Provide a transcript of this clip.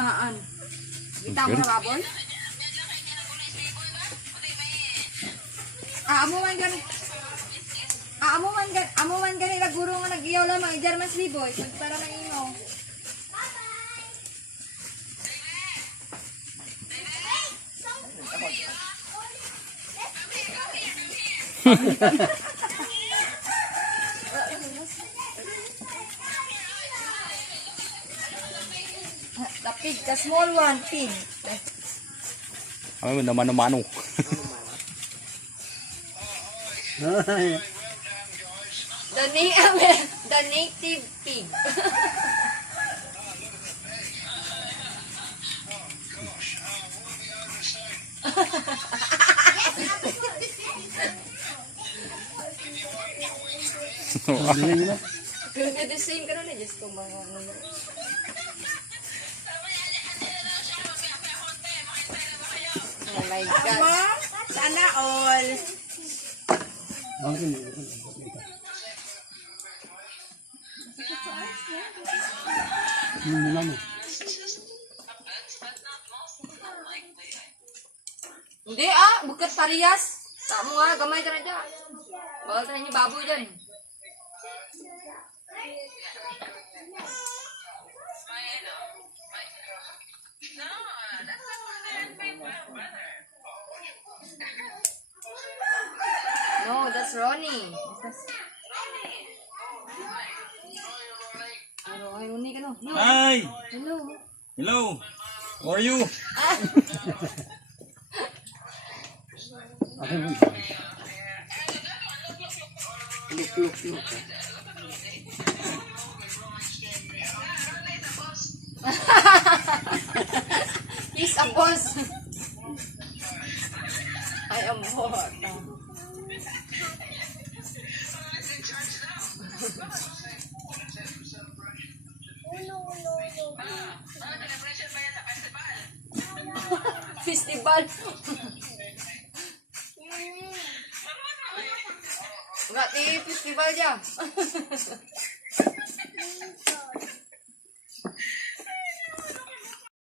maan. Kita mo na baboy? Amo man gani guro nga nag-iyaw lamang German Sliboy para nang imo. The pig, the small one, pig. Ano naman mano. The native pig. The same ka na just kung mga oh my God. Sana all. Hindi bukat parehas. Tamo nga, gamay ka na dyan. Bawal ka na yung baboy dyan. No, that's Ronnie. Ay, Ronnie ka no. Hi! Hello. Hello! How are you? He's a boss. I am bored. Festival. Enggak di festival aja.